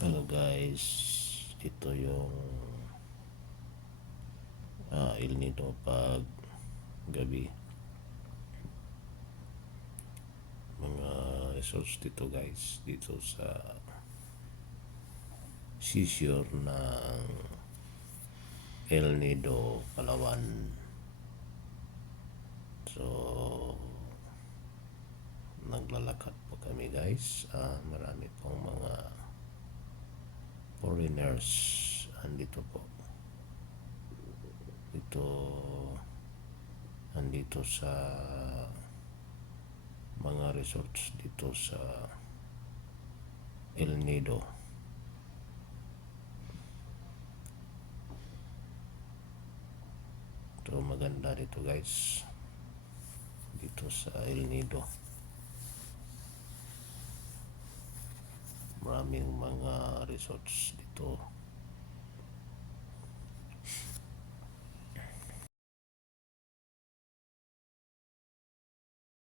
Hello guys, ito yung El Nido pag gabi. Mga resorts dito guys, dito sa seashore ng El Nido, Palawan. So naglalakad po kami guys. Marami pong mga foreigners andito po. Andito sa mga resorts dito sa El Nido. So maganda dito guys, dito sa El Nido. Maraming mga resorts dito.